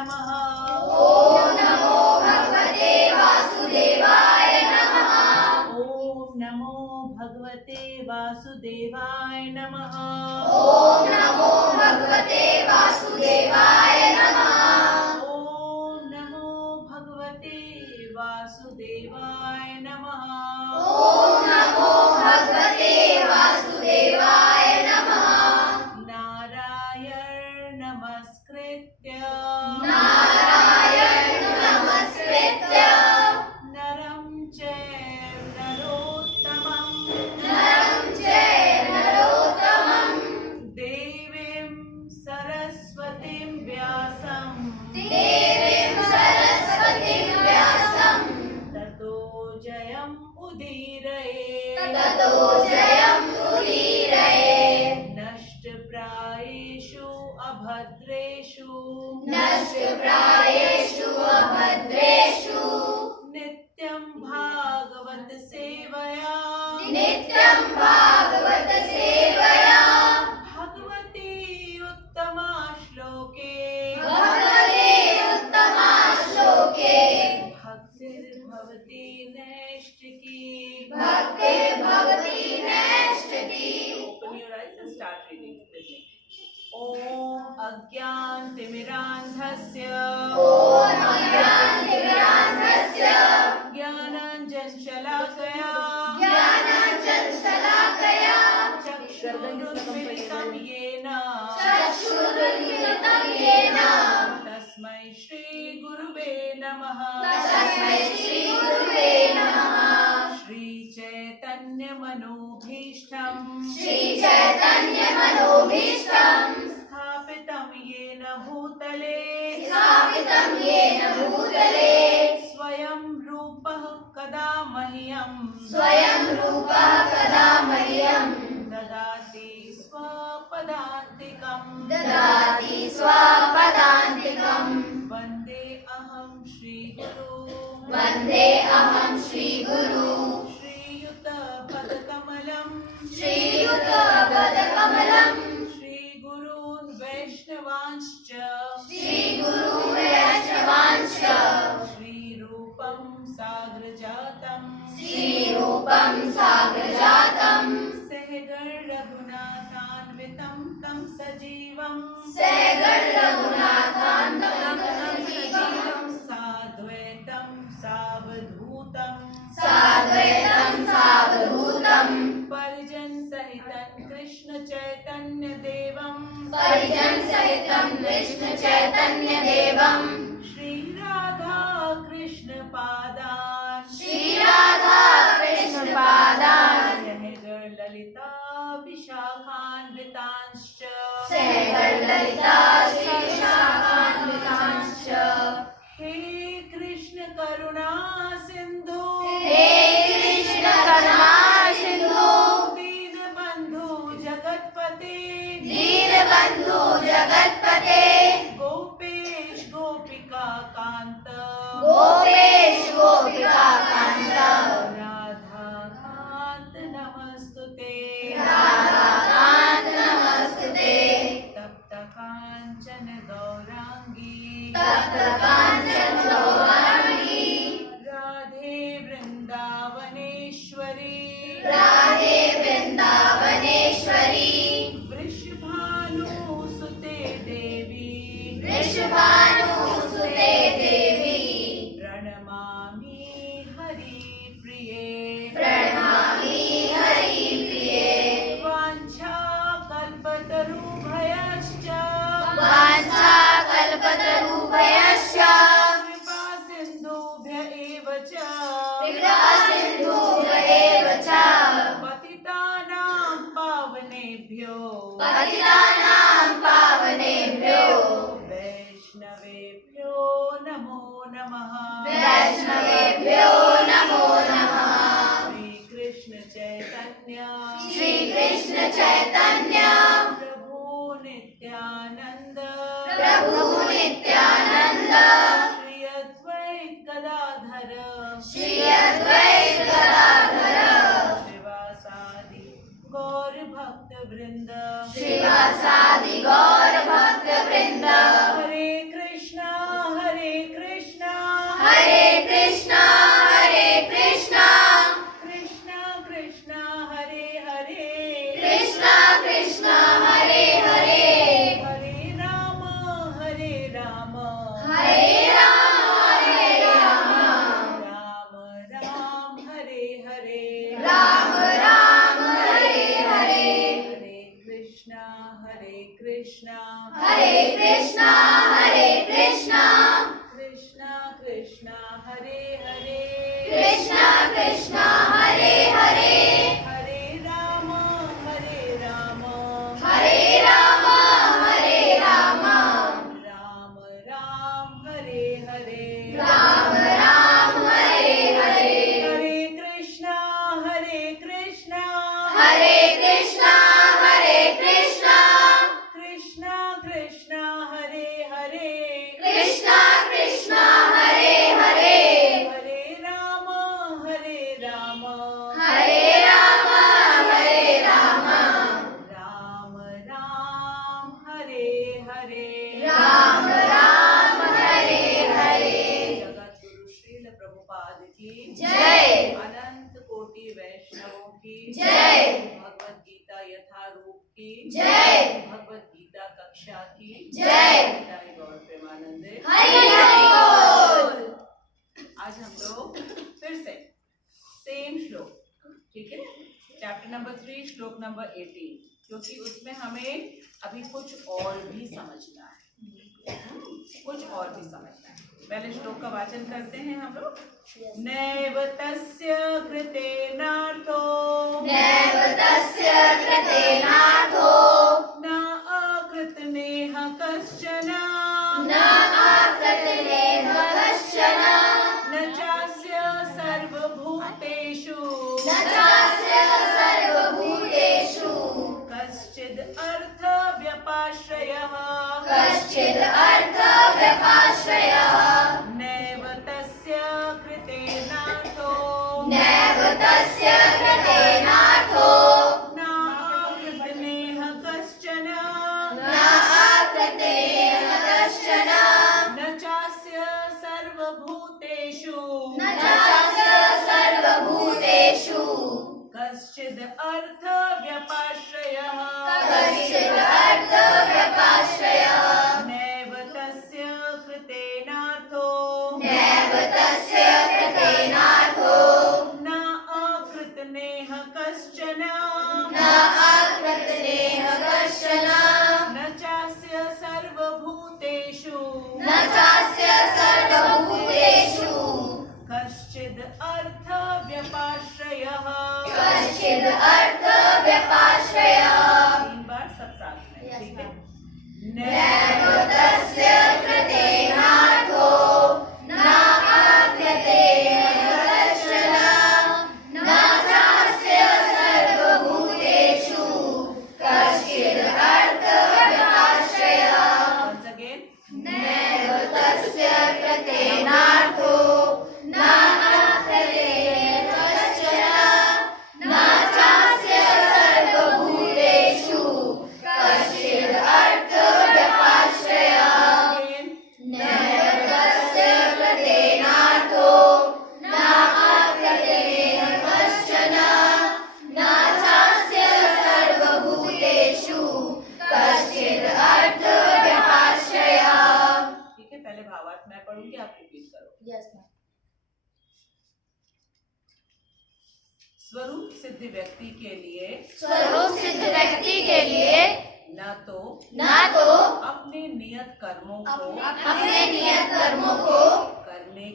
नमः। ओम नमो भगवते वासुदेवाय नमः। ओम नमो भगवते वासुदेवाय नमः। ओम नमो भगवते वासुदेवाय नमः। ओम नमो भगवते वासुदेवाय नमः। ओम नमो भगवते वासुदेवाय नमः। नारायण नमस्कृत्य नारायण नमस्कृत्य नरं चैव नरोत्तमं नरं चैव नरोत्तमं देवीं सरस्वतीं व्यासं देवीं सरस्वतीं व्यासं ततो जयम् उदीरये ततो जयम् उदीरये। नष्टप्रायेषु अभद्रेषु नष्टप्रायेषु अभद्रेषु नित्यं भागवत सेवया नित्यं भागवत सेवया भगवती उत्तमा श्लोके भगवते उत्तमा श्लोके भक्तिर्भवति नैष्ठिकी भक्तिर्भवति नैष्ठिकी। Open your eyes and start reading with me. Om Ajnanatimirandhasya ॐ अज्ञानतिमिरान्धस्य ज्ञानाञ्जनशलाकया ज्ञानाञ्जनशलाकया चक्षुरुन्मिलितं येन चक्षुरुन्मिलितं येन तस्मै श्रीगुरुवे नमः। तस्मै श्रीगुरुवे नमः। श्रीचैतन्यमनोभीष्टं श्रीचैतन्यमनोभीष्टं स्थापितं येन भूतले स्थापितं येन भूतले स्वयं रूपः कदा मह्यं स्वयं रूपः कदा मह्यं ददाति स्वपदान्तिकं ददाति स्वपदान्तिकं। वन्दे अहं श्रीगुरु वन्दे अहं श्रीगुरु श्रीयुतपदकमलं श्रीयुतपदकमलं श्रीगुरून् वैष्णवांश्च श्रीगुरून् वैष्णवांश्च श्रीरूपं साग्रजातं श्रीरूपं साग्रजातं सहगणरघुनाथान्वितं तं सजीवं सहगणरघुनाथान्वितं सजीवं साद्वैतं सावधूतं साद्वैतं सावधूतं परिजनसहितं कृष्ण चैतन्य देवं परिजन सहितं कृष्ण चैतन्य देवं श्री राधा कृष्ण पादान् श्री राधा कृष्ण पादान् सहगण ललिता विशाखान्वितांश्च सहगण ललिता श्रीशाखान्वितांश्च। हे कृष्ण करुणा सिंधु हे कृष्ण करुणा सिंधु दीनबंधु जगतपते दीनबंधु जगतपते गोपेश गोपिका कांत गोपेश गोपिका कांत राधा कांत नमस्तुते राधा कांत नमस्ते तप्त कांचन गौरांगी तप्त कांचन गौरांगी राधे वृंदावनेश्वरी राधे वृंदावनेश्वरी वृषभानुसुते देवी वृषभानुसुते देवी प्रणमामि हरिप्रिये प्रणमामि हरिप्रिये वाञ्छाकल्पतरुभयश्च वाञ्छाकल्पतरुभयश्च कृपा सिन्धुभ्य एव च कृपा सिन्धुभ्य एव च पतितानां पावनेभ्यो पतितानां पावनेभ्यो वैष्णवेभ्यो नमो नमः। वैष्णवेभ्यो नमो नमः। श्रीकृष्ण चैतन्य श्रीकृष्ण चैतन्य प्रभु नित्यानंद प्रभु नित्यानंद श्री अद्वैत गदाधर श्री अद्वैत गदाधर श्रीवासादि गौर भक्त वृंद श्रीवासादि गौर भक्त वृंद हरे कृष्णा कृष्णा हरे कृष्णा कृष्णा कृष्णा हरे हरे कृष्णा कृष्णा हरे हरे हरे राम हरे राम हरे राम राम राम हरे हरे राम राम हरे हरे हरे कृष्णा कृष्णा कृष्णा कृष्णा कृष्णा हरे हरे कृष्णा कृष्णा हरे हरे हरे राम हरे राम हरे राम राम राम हरे हरे राम राम हरे हरे जगत गुरु श्रील प्रभुपाद की जय अनंत कोटि वैष्णवों की जय भगवत गीता यथारूप की जय भगवत गीता कक्षा की जय जय गौर प्रेमानंद हरि हरि बोल। आज हम लोग फिर से सेम श्लोक, ठीक है, चैप्टर नंबर 3 श्लोक नंबर 18, क्योंकि उसमें हमें अभी कुछ और भी समझना है, कुछ और भी समझना है। पहले श्लोक का वाचन करते हैं हम लोग। नैव तस्य कृतेनार्थो नैव तस्य कृतेनार्थो न अकृतनेह कश्चन न आकृतनेह कश्चन न चास्य सर्वभूतेषु न चास्य सर्वभूतेषु कश्चिद् अर्थ व्यपाश्रयः कश्चिद् अर्थव्यपाश्रयः नैव तस्य कृतेनार्थो नैव तस्य कृतेनार्थो न अकृतनेह कश्चन न आकृतनेह कश्चन न चास्य सर्वभूतेषु न चास्य सर्वभूतेषु कश्चिद् अर्थ व्यपाश्रयः कश्चिद् अर्थव्यपाश्रयः नैव तस्य कृतेनार्थो नैव तस्य कृतेनार्थो न अकृतनेह कश्चन न आकृतनेह कश्चन न चास्य सर्वभूतेषु न चास्य सर्वभूतेषु कश्चिद् अर्थ व्यपाश्रयः कश्चिद् अर्थव्यपाश्रयः 3 बार सब साथ में, ठीक है। नैव तस्य कृतेनार्थो न आकृतेह कश्चन न चास्य सर्वभूतेषु कश्चिद् अर्थव्यपाश्रयः Once again. नैव तस्य कृतेनार्थो न आकृतेह कश्चन न चास्य सर्वभूतेषु कश्चिद् अर्थव्यपाश्रयः Again. नैव तस्य कृतेनार्थो न आकृतेह कश्चन न चास्य सर्वभूतेषु कश्चिद् अर्थव्यपाश्रयः। ठीक है, पहले भावार्थ मैं पढ़ूंगी, आप रिपीट करो। स्वरूप सिद्ध व्यक्ति के लिए स्वरूप सिद्ध व्यक्ति के लिए न तो अपने नियत कर्मों को अपने नियत कर्मों को करने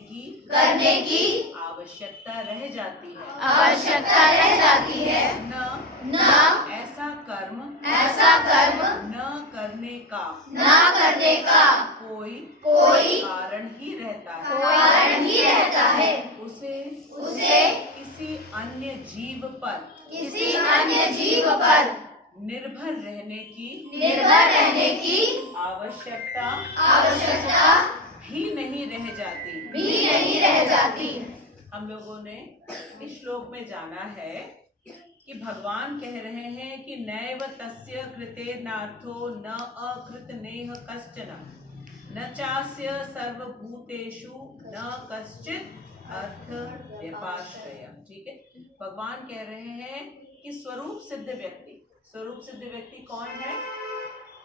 की आवश्यकता रह जाती है, आवश्यकता रह जाती है, न ऐसा कर्म न करने का कोई कारण ही रहता है, उसे किसी अन्य जीव पर निर्भर रहने की आवश्यकता भी नहीं रह जाती। हम लोगों ने इस श्लोक में जाना है कि भगवान कह रहे हैं कि नैव तस्य कृतेनार्थो न अकृतनेह कश्चन न चास्य सर्वभूतेषु न कश्चित् अर्थ व्यपाश्रयः। ठीक है, भगवान कह रहे हैं कि स्वरूप सिद्ध व्यक्ति कौन है?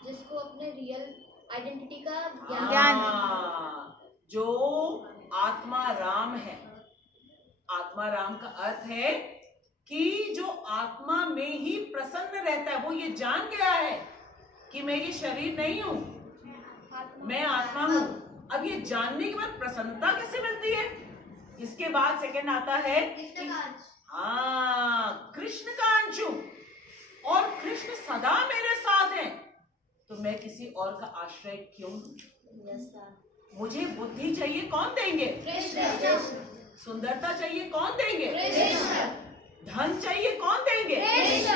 जिसको अपने रियल आइडेंटिटी का ज्ञान, जो आत्मा राम है। आत्मा राम का अर्थ है कि जो आत्मा में ही प्रसन्न रहता है, वो ये जान गया है कि मैं ये शरीर नहीं हूँ, मैं आत्मा हूँ। अब ये जानने के बाद प्रसन्नता कैसे मिलती है? इसके बाद सेकंड आता है हाँ, कृष्ण का अंशु, और कृष्ण सदा मेरे साथ हैं, तो मैं किसी और का आश्रय क्यों लूं? मुझे बुद्धि चाहिए, कौन देंगे? कृष्ण। सुंदरता चाहिए, कौन देंगे? कृष्ण। धन चाहिए, कौन देंगे? कृष्ण।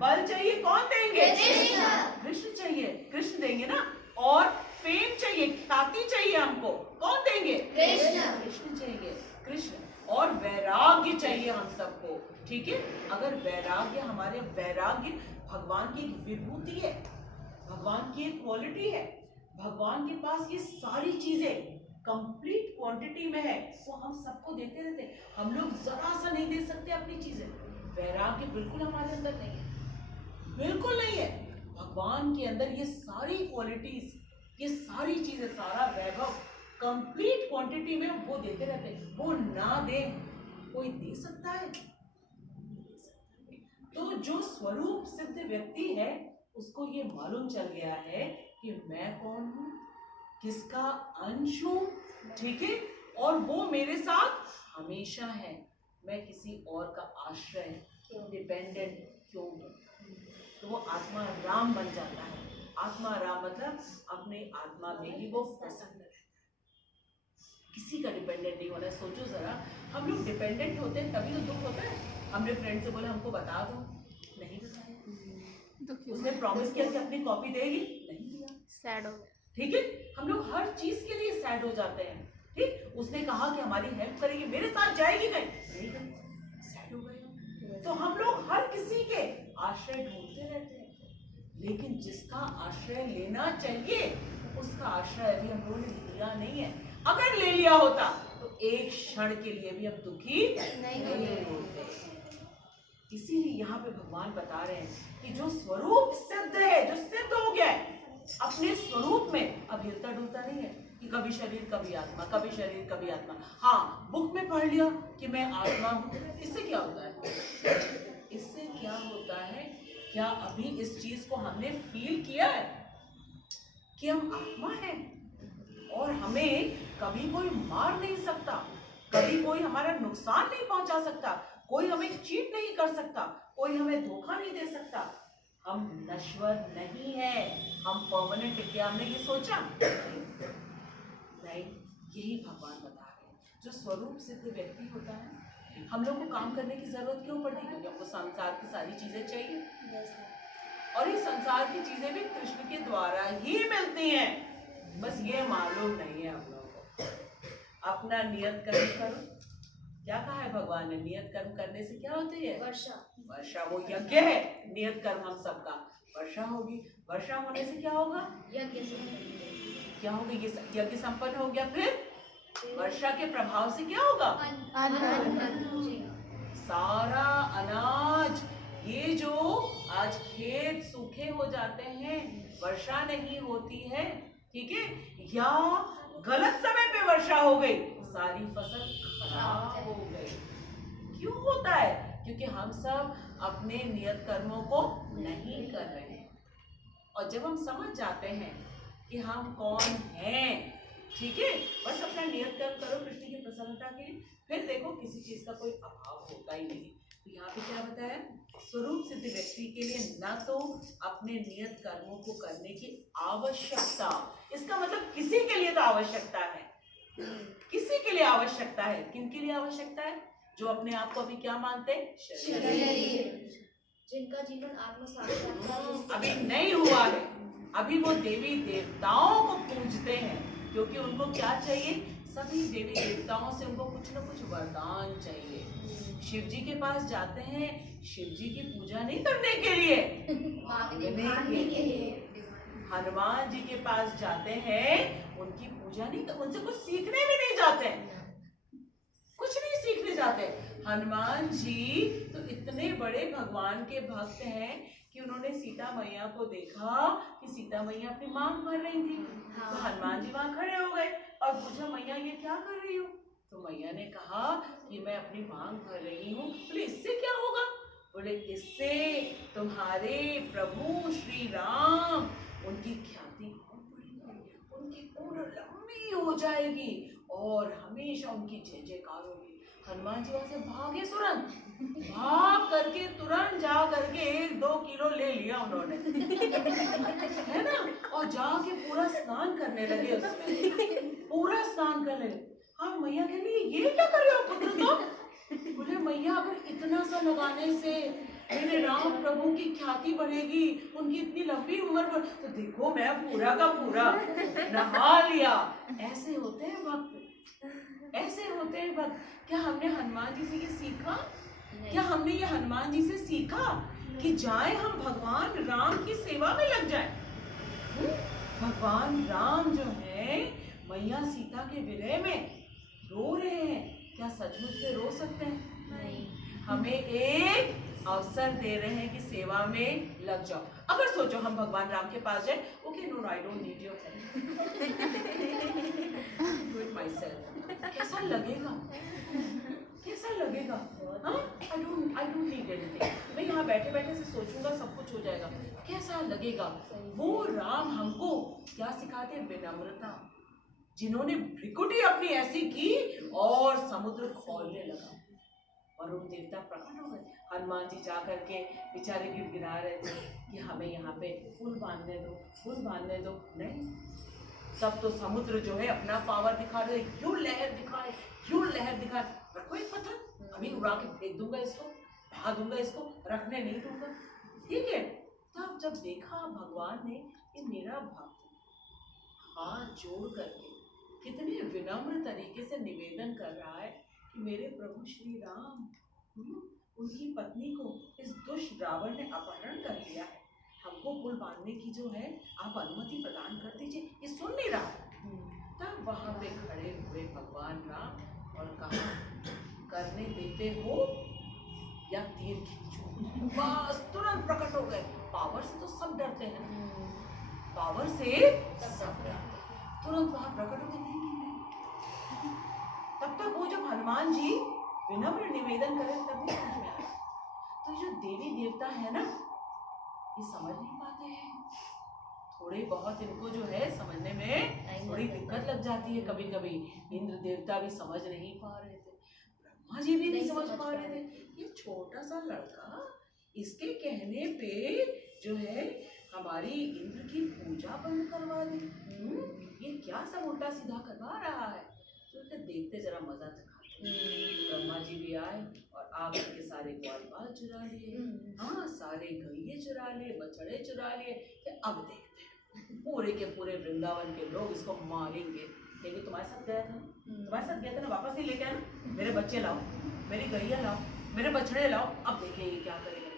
बल चाहिए, कौन देंगे? कृष्ण। कृष्ण चाहिए, कृष्ण देंगे ना। और फेम चाहिए, ख्याति चाहिए हमको, कौन देंगे? कृष्ण। कृष्ण चाहिए, कृष्ण। और वैराग्य चाहिए हम सबको, ठीक है। अगर वैराग्य, हमारे वैराग्य भगवान की एक विभूति है, भगवान की एक क्वालिटी है, भगवान के पास ये सारी चीजें कंप्लीट क्वांटिटी में है, वो हम सबको देते रहते हैं। हम लोग जरा सा नहीं दे सकते अपनी चीजें। वैराग्य बिल्कुल हमारे अंदर नहीं है, बिल्कुल नहीं है। भगवान के अंदर ये सारी क्वालिटीज, ये सारी चीजें, सारा वैभव कंप्लीट क्वांटिटी में वो देते रहते हैं। वो ना दे, कोई दे सकता है? तो जो स्वरूप सिद्ध व्यक्ति है, उसको ये मालूम चल गया है कि मैं कौन हूँ, किसका अंश हूँ, ठीक है, और वो मेरे साथ हमेशा है। मैं किसी और का आश्रय, डिपेंडेंट क्यों हूँ? तो वो आत्मा राम बन जाता है। आत्मा राम मतलब अपने आत्मा में ही वो प्रसन्न है, किसी का डिपेंडेंट नहीं होना है। सोचो जरा, हम लोग डिपेंडेंट होते हैं तभी तो दुख होता है। हमने फ्रेंड से बोला हमको बता दो, नहीं बताया। उसने प्रॉमिस किया कि अपनी कॉपी देगी, नहीं दिया, सैड हो गया। ठीक है। हम लोग हर चीज के लिए सैड हो जाते हैं, ठीक। उसने कहा कि हमारी हेल्प करेगी, मेरे साथ जाएगी कहीं, नहीं गई, सैड हो गए। तो हम लोग हर किसी के आश्रय ढूंढते रहते हैं, लेकिन जिसका आश्रय लेना चाहिए उसका आश्रय अभी हम लोगों ने लिया नहीं है। अगर ले लिया होता तो एक क्षण के लिए भी हम दुखी नहीं होते। इसीलिए यहाँ पे भगवान बता रहे हैं कि जो स्वरूप सिद्ध है, जो सिद्ध हो गया है अपने स्वरूप में, अब हिलता डुलता नहीं है कि कभी शरीर कभी आत्मा, कभी शरीर कभी आत्मा। हाँ, बुक में पढ़ लिया कि मैं आत्मा हूँ, इससे क्या होता है? इससे क्या होता है? क्या अभी इस चीज को हमने फील किया है कि हम आत्मा हैं और हमें कभी कोई मार नहीं सकता, कभी कोई हमारा नुकसान नहीं पहुंचा सकता, कोई हमें चीट नहीं कर सकता, कोई हमें धोखा नहीं दे सकता। हम नश्वर नहीं है, हम परमानेंट है। क्या हमने ये सोचा? नहीं, यही भगवान बता रहे हैं। जो स्वरूप सिद्ध व्यक्ति होता है, हम लोग को काम करने की जरूरत क्यों पड़ती? क्योंकि हमको संसार की सारी चीजें चाहिए, और ये संसार की चीजें भी कृष्ण के द्वारा ही मिलती हैं। बस ये मालूम नहीं है हम लोगों को। अपना नियत कर्म करो। क्या कहा है भगवान ने? नियत कर्म करने से क्या होती है? वर्षा। वर्षा, वो यज्ञ है। नियत कर्म हम सबका, वर्षा होगी। वर्षा होने से क्या होगा? यज्ञ। क्या होगा? ये यज्ञ संपन्न हो गया, फिर वर्षा के प्रभाव से क्या होगा? सारा अनाज, ये जो आज खेत सूखे हो जाते हैं, वर्षा नहीं होती है, ठीक है, या गलत समय पे वर्षा हो गई, सारी फसल खराब हो गई। क्यों होता है? क्योंकि हम सब अपने नियत कर्मों को नहीं कर रहे हैं। और जब हम समझ जाते हैं कि हम कौन हैं, ठीक है, बस अपना नियत कर्म करो कृष्ण की प्रसन्नता के लिए, फिर देखो किसी चीज का कोई अभाव होता ही नहीं। तो यहाँ पे क्या बताया? स्वरूप सिद्ध व्यक्ति के लिए न तो अपने नियत कर्मों को करने की आवश्यकता, इसका मतलब किसी के लिए तो आवश्यकता है, किसी के लिए आवश्यकता है। किन के लिए आवश्यकता है? जो अपने आप को अभी क्या मानते हैं? शरीर, जिनका जीवन आत्म साक्षात्कार अभी नहीं हुआ है। अभी वो देवी देवताओं को पूजते हैं, क्योंकि उनको क्या चाहिए? सभी देवी देवताओं से उनको कुछ न कुछ वरदान चाहिए। शिव जी के पास जाते हैं शिव जी की पूजा नहीं करने के लिए, मांगने के लिए। हनुमान जी के पास जाते हैं उनकी पूजा नहीं, उनसे कुछ सीखने भी नहीं जाते हैं, कुछ नहीं सीखने जाते। हनुमान जी तो इतने बड़े भगवान के भक्त हैं कि उन्होंने सीता मैया को देखा कि सीता मैया अपनी मांग भर रही थी, तो हनुमान जी वहां खड़े हो गए और पूछा, मैया ये क्या कर रही हो? तो मैया ने कहा कि मैं अपनी मांग भर रही हूँ। बोले इससे क्या होगा? बोले इससे तुम्हारे प्रभु श्री राम उनकी ख्याति बहुत बढ़ेगी, उनकी उम्र लंबी हो जाएगी और हमेशा उनकी जय जयकार होगी। हनुमान जी वहां से भागे, तुरंत भाग करके तुरंत जा करके 1-2 किलो ले लिया उन्होंने, है ना, और जाके पूरा स्नान करने लगे, उसमें पूरा स्नान कर ले। हाँ मैया कह रही ये क्या कर रहे हो पुत्र तुम? बोले मैया अगर इतना सा लगाने से मेरे राम प्रभु की ख्याति बढ़ेगी, उनकी इतनी लंबी उम्र पर, तो देखो मैं पूरा का पूरा नहा लिया। ऐसे होते हैं भक्त, ऐसे होते हैं भक्त। क्या हमने हनुमान जी से ये सीखा? क्या हमने ये हनुमान जी से सीखा कि जाए हम भगवान राम की सेवा में लग जाए? भगवान राम जो है मैया सीता के विरह में रो रहे हैं, क्या सचमुच में रो सकते हैं? नहीं। हमें एक अवसर दे रहे हैं कि सेवा में लग जाओ। अगर सोचो हम भगवान राम के पास जाए, okay no I don't need your help, do it myself, कैसा लगेगा? कैसा लगेगा? हाँ, आई डोंट नीड एनीथिंग, मैं यहाँ बैठे बैठे से सोचूंगा सब कुछ हो जाएगा, कैसा लगेगा? वो राम हमको क्या सिखाते हैं? विनम्रता। जिन्होंने भृकुटी अपनी ऐसी की और समुद्र खोलने लगा, वरुण देवता प्रकट हो गए। हनुमान जी जा करके बेचारे गिड़गिड़ा रहे थे कि हमें यहाँ पे फूल बांधने दो, फूल बांधने दो। नहीं, तब तो समुद्र जो है अपना पावर दिखा रहे, यूं लहर दिखाए, यूं लहर दिखाए। रखो एक पत्थर, अभी उड़ा के फेंक दूंगा इसको, बहा दूंगा इसको, रखने नहीं दूंगा। ठीक है, तब जब देखा भगवान ने कि मेरा भक्त हाथ जोड़ करके कितने विनम्र तरीके से निवेदन कर रहा है कि मेरे प्रभु श्री राम, उनकी पत्नी को इस दुष्ट रावण ने अपहरण कर लिया है, हमको पुल बांधने की जो है आप अनुमति प्रदान कर दीजिए। ये सुन नहीं रहा। तब वहां पे खड़े हुए भगवान राम और कहा, करने देते हो या तीर खींचो? बस तुरंत प्रकट हो गए। पावर से तो सब डरते हैं, पावर से सब डरते, तुरंत वहां प्रकट हो गए। तब तक वो जब हनुमान जी विनम्र निवेदन करें तब भी समझ में आया। तो जो देवी देवता है ना, ये समझ नहीं पाते हैं, थोड़े बहुत इनको जो है समझने में थोड़ी दिक्कत लग जाती है कभी कभी। इंद्र देवता भी समझ नहीं पा रहे थे, ब्रह्मा जी भी नहीं समझ पा रहे थे। ये छोटा सा लड़का, इसके कहने पे जो है हमारी इंद्र की पूजा बंद करवा दी, ये क्या सब उल्टा सीधा करवा रहा है? तो देखते जरा मजा दिखा। ब्रह्मा जी भी आए और आकर के सारे ग्वाल बाल चुरा लिए, हाँ सारे गैये चुरा लिए, बछड़े चुरा लिए। कि अब देखते हैं पूरे के पूरे वृंदावन के लोग इसको मारेंगे। क्योंकि तुम्हारे साथ गया था, तुम्हारे साथ गया था ना, वापस नहीं लेके आना, मेरे बच्चे लाओ, मेरी गैया लाओ, मेरे बछड़े लाओ, अब देखेंगे क्या करेंगे।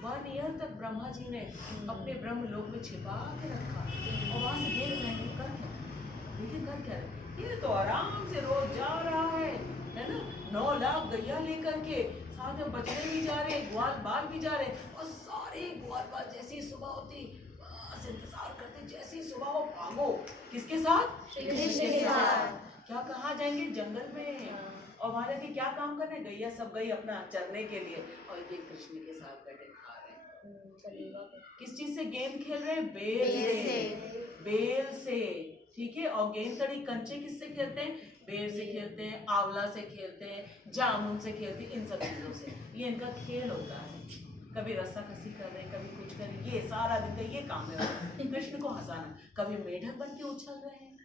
1 ईयर तक ब्रह्मा जी ने अपने ब्रह्म लोक में छिपा के रखा और वहां से देख रहे हैं कर क्या, देखिए कर क्या रहे। ये तो आराम से रोज जा रहा है ना, 9 लाख गैया लेकर के, साथ में बछड़े भी जा रहे, ग्वाल बाल भी जा रहे, और सारे ग्वाल बाल जैसे ही सुबह होती बस इंतजार करते, जैसे ही सुबह हो भागो। किसके साथ? कृष्ण के साथ। क्या कहाँ जाएंगे? जंगल में। और वहां जाके क्या काम करने? गैया सब गई अपना चरने के लिए, और ये कृष्ण के साथ बैठे खा रहे हैं। किस चीज से गेम खेल रहे हैं? बेल से, बेल से। ठीक है, और गेंद तड़ी कंचे किससे खेलते हैं? बेर से खेलते हैं, आंवला से खेलते हैं, जामुन से खेलते हैं, इन सब चीजों से। ये इनका खेल होता है। कभी रस्साकसी कर रहे हैं, कभी कुछ कर रहे हैं, ये सारा दिन का ये काम है कृष्ण को हंसाना। कभी मेढक बन के उछल रहे हैं,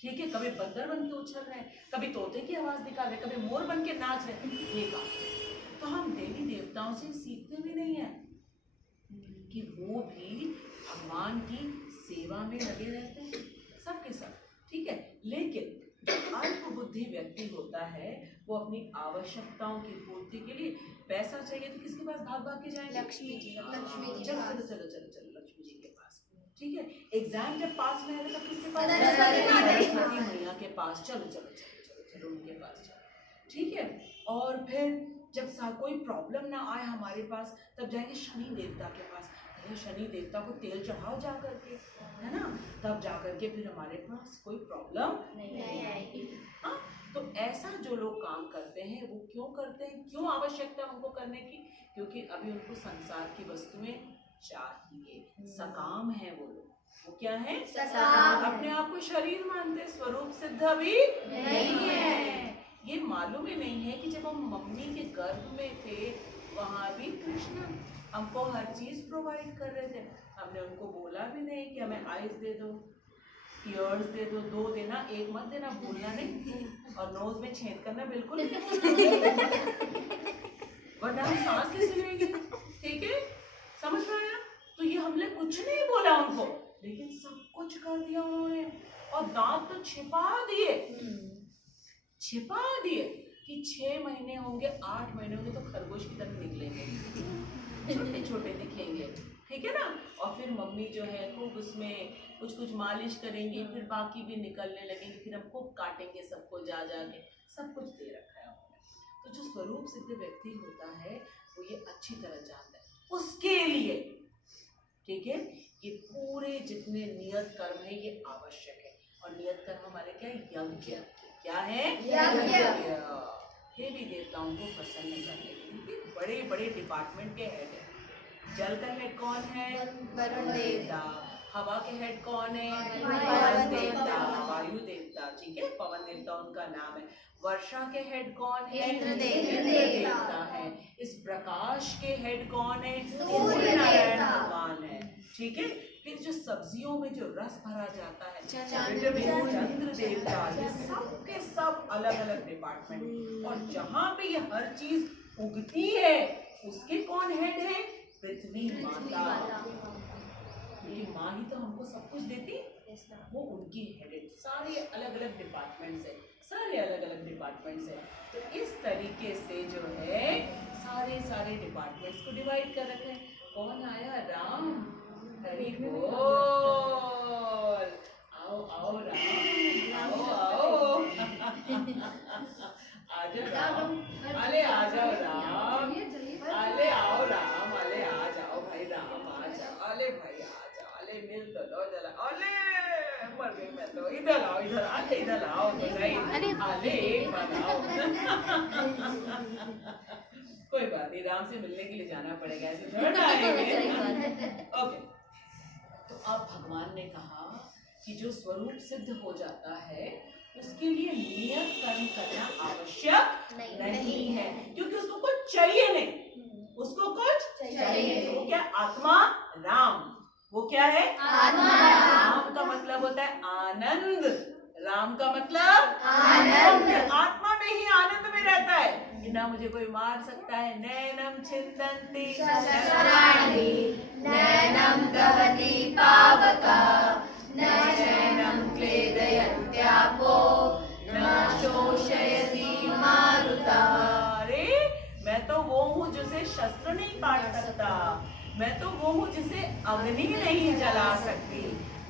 ठीक है, कभी बंदर बन के उछल रहे हैं, कभी तोते की आवाज निकाल रहे हैं, कभी मोर बन के नाच रहे हैं, ये काम। तो हम देवी देवताओं से सीखते भी नहीं है कि वो भी भगवान की सेवा में लगे रहते हैं सबके सब। ठीक है, लेकिन अल्प बुद्धि व्यक्ति होता है, वो अपनी आवश्यकताओं की पूर्ति के लिए पैसा चाहिए तो किसके पास भाग भाग के जाएंगे? लक्ष्मी जी। चलो चलो चलो चलो चलो लक्ष्मी जी के पास। ठीक है, एग्जाम जब पास में आएगा तब किसके पास? सरस्वती मैया के पास। चलो चलो चलो चलो चलो उनके पास चलो। ठीक है, और फिर जब कोई प्रॉब्लम ना आए हमारे पास, तब जाएंगे शनि देवता के पास। शनि देवता को तेल चढ़ाओ जा करके, है ना, तब जा करके फिर हमारे पास कोई प्रॉब्लम नहीं आएगी। हाँ, तो ऐसा जो लोग काम करते हैं वो क्यों करते हैं? क्यों आवश्यकता उनको करने की? क्योंकि अभी उनको संसार की वस्तुएं चाहिए, सकाम है वो लोग। वो क्या है? साफ। अपने आप को शरीर मानते, स्वरूप सिद्ध अभी नहीं है। ये मालूम ही नहीं है कि जब हम मम्मी के गर्भ में थे वहां भी कृष्ण हमको हर चीज प्रोवाइड कर रहे थे। हमने उनको बोला भी नहीं कि हमें आइस दे दो, ईयर्स दे दो, 2 देना, 1 मत देना, भूलना नहीं, और नोज में छेद करना बिल्कुल नहीं, वरना हम सांस कैसे लेंगे? ठीक है, समझ में आया? तो ये हमने कुछ नहीं बोला उनको, लेकिन सब कुछ कर दिया उन्होंने, और दांत तो छिपा दिए कि 6 महीने होंगे, 8 महीने होंगे तो खरगोश की तरह निकलेंगे, छोटे छोटे दिखेंगे, ठीक है ना। और फिर मम्मी जो है खूब उसमें कुछ कुछ मालिश करेंगी, फिर बाकी भी निकलने लगेंगे, फिर हम खूब काटेंगे सबको जा के, सब कुछ दे रखा है हमने। तो जो स्वरूप सिद्ध व्यक्ति होता है वो ये अच्छी तरह जानता है उसके लिए, ठीक है। ये पूरे जितने नियत कर्म है ये आवश्यक है, और नियत कर्म हमारे क्या है? यज्ञ। क्या है? यज्ञ। देवी देवताओं को प्रसन्न करने के लिए बड़े बड़े डिपार्टमेंट के हेड है। जल का हेड कौन है? वरुण देवता। हवा के हेड कौन है? पवन देवता। वायु देवता, ठीक है, पवन देवता उनका नाम है। वर्षा के हेड कौन है? इंद्र इंद्र देवता। देवता है। इस प्रकाश के हेड कौन है? सूर्य नारायण देवता। भगवान है, ठीक है। फिर जो सब्जियों में जो रस भरा जाता है, चंद्र चंद्र देवता, ये सब के सब अलग अलग डिपार्टमेंट, और जहाँ पे ये हर चीज उगती है उसके कौन हेड है? पृथ्वी माता, क्योंकि माँ ही तो हमको सब कुछ देती, वो उनकी हेड है। सारे अलग अलग डिपार्टमेंट्स है, सारे अलग अलग डिपार्टमेंट्स है। तो इस तरीके से जो है सारे डिपार्टमेंट्स को डिवाइड कर रखे हैं। कौन आया? राम, हरि बोल, आओ राम, आओ आजा राम, अरे आ जाओ राम, अरे आओ राम, अरे आ जाओ भाई राम, आ जाओ, अरे भाई आ जाओ, अरे मिल तो लो जरा, अरे मर गई मैं तो, इधर आओ, इधर अरे इधर आओ तो सही, अरे एक बार आओ। कोई बात नहीं, राम से मिलने के लिए जाना पड़ेगा, ऐसे थोड़ा ना आएंगे। ओके, तो अब भगवान ने कहा कि जो स्वरूप सिद्ध हो जाता है उसके लिए नियत कर्म करना आवश्यक नहीं है, क्योंकि उसको कुछ चाहिए नहीं, उसको कुछ चाहिए नहीं। वो क्या? आत्मा राम। वो क्या है? आत्मा राम का मतलब होता है आनंद, राम का मतलब आनंद। आत्मा में ही आनंद में रहता है, कि ना मुझे कोई मार सकता है। नैनम छिन्दन्ति शस्त्राणि नैनं दहति पावका न चैनं क्लेदयन्त्यापो न शोषयति मारुता। अरे मैं तो वो हूँ जिसे शस्त्र नहीं काट सकता, मैं तो वो हूँ जिसे अग्नि नहीं जला सकती,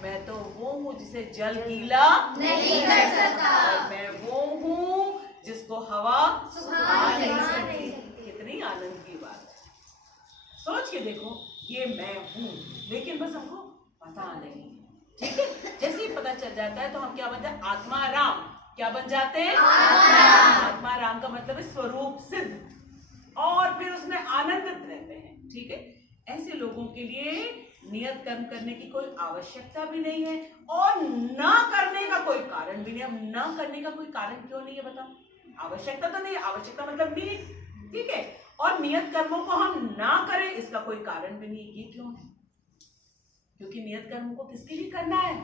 मैं तो वो हूँ जिसे जल गीला नहीं कर सकता, मैं वो हूँ जिसको हवा सुखा नहीं सकती। कितनी आनंद की बात है, सोच के देखो, ये मैं हूँ, लेकिन बस हमको पता नहीं, ठीक है। जैसे ही पता चल जाता है तो हम क्या बनते हैं? आत्मा राम। क्या बन जाते हैं? आत्मा राम का मतलब है स्वरूप सिद्ध, और फिर उसमें आनंदित रहते हैं, ठीक है। ऐसे लोगों के लिए नियत कर्म करने की कोई आवश्यकता भी नहीं है, और न करने का कोई कारण भी नहीं। अब न करने का कोई कारण क्यों नहीं है बताओ? आवश्यकता तो नहीं, आवश्यकता मतलब नीड, ठीक है। और नियत कर्मों को हम ना करें इसका कोई कारण भी नहीं। ये क्यों है? क्योंकि नियत कर्म को किसके लिए करना है?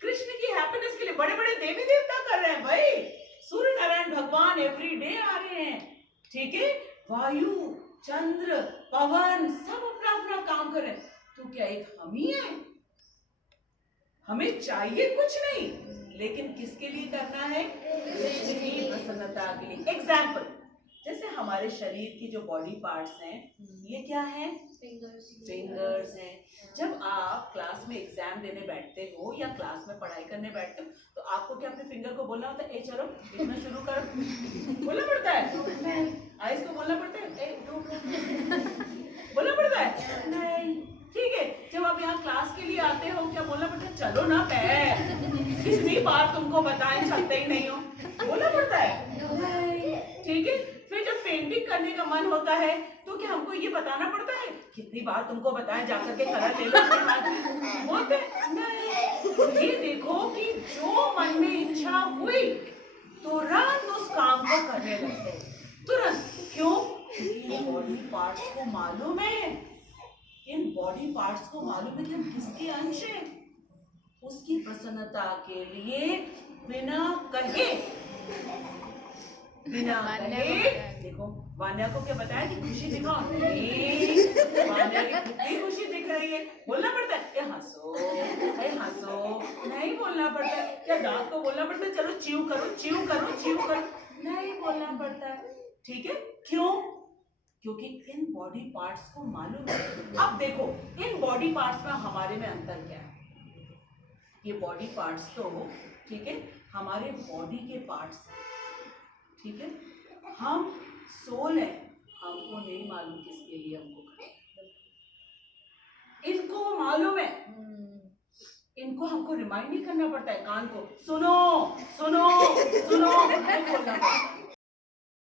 कृष्ण की हैप्पीनेस के लिए। बड़े बड़े देवी देवता कर रहे हैं भाई, सूर्य नारायण भगवान एवरीडे आ रहे हैं, ठीक है। वायु, चंद्र, पवन सब अपना अपना काम कर रहे हैं, तो क्या एक हम ही है? हमें चाहिए कुछ नहीं, लेकिन किसके लिए करना है? कृष्ण की प्रसन्नता के लिए। एग्जाम्पल, जैसे हमारे शरीर की जो बॉडी पार्ट्स हैं, ये क्या है? फिंगर्स हैं। जब आप क्लास में एग्जाम देने बैठते हो या क्लास में पढ़ाई करने बैठते हो, तो आपको क्या अपने फिंगर को बोलना होता है? ए चलो लिखना शुरू करो, बोलना पड़ता है। आइस को बोलना पड़ता है, ए दो बोलना पड़ता है? नहीं, ठीक है। जब आप यहाँ क्लास के लिए आते हो, क्या बोलना पड़ता है? चलो ना पैर, कितनी बार तुमको बताएं, चलते ही नहीं हो, बोलना पड़ता है, ठीक है। फिर जब पेंटिंग करने का मन होता है तो क्या हमको ये बताना पड़ता है कितनी बार तुमको बताया जाकर के कलर ले लो अपने हाथ में। बोलते नहीं। ये देखो कि जो मन में इच्छा हुई तुरंत उस काम को करने लगते, तुरंत। क्यों? क्योंकि बॉडी पार्ट्स को मालूम है, इन बॉडी पार्ट्स को मालूम है कि हम किसके अंश हैं। उसकी प्रसन्नता के लिए बिना कहे देखो वान्या को क्या बताया कि खुशी दिखाओ, नहीं वान्या की कितनी खुशी दिख रही है। बोलना पड़ता है क्या हंसो, अरे हंसो, नहीं बोलना पड़ता है क्या दांत को बोलना पड़ता है चलो च्यू करो च्यू करो च्यू करो, नहीं बोलना पड़ता है। ठीक है, क्यों? क्योंकि इन बॉडी पार्ट्स को मालूम है। अब देखो इन बॉडी पार्ट्स में हमारे में अंतर क्या है। ये बॉडी पार्ट्स तो ठीक है हमारे बॉडी के पार्ट्स, ठीक है, हम सोल है, हमको नहीं मालूम किसके लिए हमको करना, इनको मालूम है। इनको हमको रिमाइंड नहीं करना पड़ता है, कान को सुनो सुनो सुनो नहीं बोलना पड़ता।